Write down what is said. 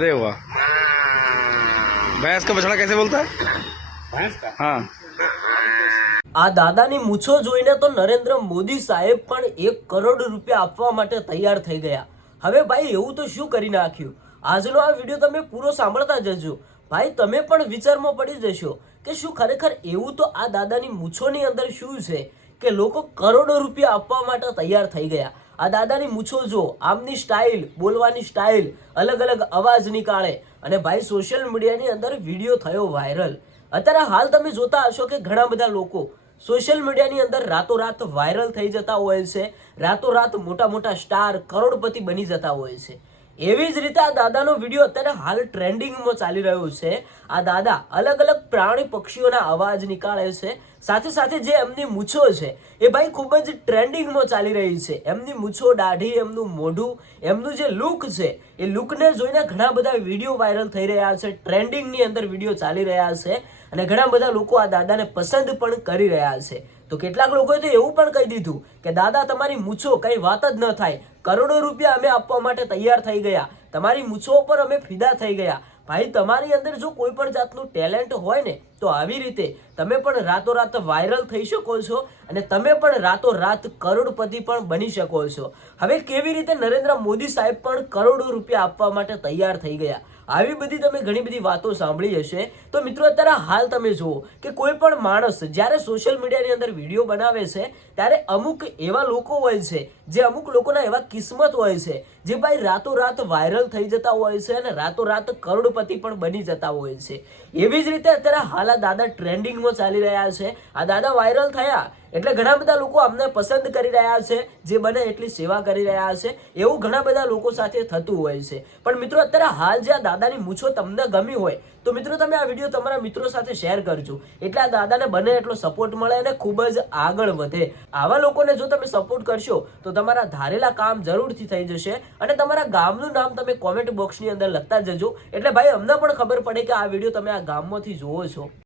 अरे वाह, भैंस का बछड़ा कैसे बोलता है? भैंस का हाँ, આ દાદાની મૂછો જોઈને તો નરેન્દ્ર મોદી સાહેબ પણ 1 કરોડ રૂપિયા આપવા માટે તૈયાર થઈ ગયા. હવે ભાઈ એવું તો શું કરી નાખ્યું? આજનો આ વિડીયો તમે પૂરો સાંભળતા જજો. ભાઈ તમે પણ વિચારમાં પડી જશો કે શું ખરેખર એવું તો આ દાદાની મૂછોની અંદર શું છે કે લોકો કરોડો રૂપિયા આપવા માટે તૈયાર થઈ ગયા. આ દાદાની મૂછો જો, આમની સ્ટાઇલ, બોલવાની સ્ટાઇલ, અલગ અલગ અવાજ નીકાળે અને ભાઈ સોશિયલ મીડિયાની અંદર વિડીયો થયો વાયરલ. અત્યારે હાલ તમે જોતા હશો કે ઘણા બધા લોકો સોશિયલ મીડિયાની અંદર રાતોરાત વાયરલ થઈ જતા હોય છે, રાતોરાત મોટા મોટા સ્ટાર, કરોડપતિ બની જતા હોય છે. એવી જ રીતે આ દાદાનો વિડીયો અત્યારે હાલ ટ્રેન્ડિંગમાં ચાલી રહ્યો છે. આ દાદા અલગ અલગ પ્રાણી પક્ષીઓના અવાજ નીકાળે છે, સાથે સાથે જે એમની મૂછો છે એ ભાઈ ખૂબ જ ટ્રેન્ડિંગમાં ચાલી રહી છે. એમની મૂછો, દાઢી, એમનું મોઢું, એમનું જે લુક છે એ લુકને જોઈને ઘણા બધા વિડીયો વાયરલ થઈ રહ્યા છે, ટ્રેન્ડિંગની અંદર વિડીયો ચાલી રહ્યા છે અને ઘણા બધા લોકો આ દાદાને પસંદ પણ કરી રહ્યા છે. તો કેટલાક લોકોએ તો એવું પણ કહી દીધું કે દાદા તમારી મૂછો કઈ વાત જ ન થાય, કરોડો રૂપિયા અમે આપવા માટે તૈયાર થઈ ગયા, તમારી મૂછો પર અમે ફિદા થઈ ગયા. ભાઈ તમારી અંદર જો કોઈ પણ જાતનું ટેલેન્ટ હોય ને તો આવી રીતે તમે પણ રાતોરાત વાયરલ થઈ શકો છો અને તમે પણ રાતોરાત કરોડપતિ પણ બની શકો છો. હવે કેવી રીતે નરેન્દ્ર મોદી સાહેબ પણ કરોડો રૂપિયા આપવા માટે તૈયાર થઈ ગયા, આવી બધી તમે ઘણી બધી વાતો સાંભળી હશે. તો મિત્રો અત્યારે હાલ તમે જુઓ કે કોઈ પણ માણસ જ્યારે સોશિયલ મીડિયાની અંદર વિડીયો બનાવે છે ત્યારે અમુક એવા લોકો હોય છે, જે અમુક લોકોના એવા કિસ્મત હોય છે જે ભાઈ રાતોરાત વાયરલ થઈ જતા હોય છે અને રાતોરાત કરોડપતિ પણ બની જતા હોય છે. એવી જ રીતે અત્યારે હાલ આ દાદા ટ્રેન્ડિંગમાં ચાલી રહ્યા છે. આ દાદા વાયરલ થયા એટલે ઘણા બધા લોકો અમને પસંદ કરી રહ્યા છે, જે બને એટલી સેવા કરી રહ્યા છે. એવું ઘણા બધા લોકો સાથે થતું હોય છે. પણ મિત્રો અત્યારે હાલ જે આ દાદાની મૂછો તમને ગમી હોય તો મિત્રો તમે આ વિડીયો તમારા મિત્રો સાથે શેર કરજો, એટલે આ દાદાને બને એટલો સપોર્ટ મળે અને ખૂબ જ આગળ વધે. આવા લોકોને જો તમે સપોર્ટ કરશો તો તમારા ધારેલા કામ જરૂરથી થઈ જશે અને તમારા ગામનું નામ તમે કોમેન્ટ બોક્સની અંદર લખતા જજો, એટલે ભાઈ અમને પણ ખબર પડે કે આ વિડીયો તમે આ ગામમાંથી જોવો છો.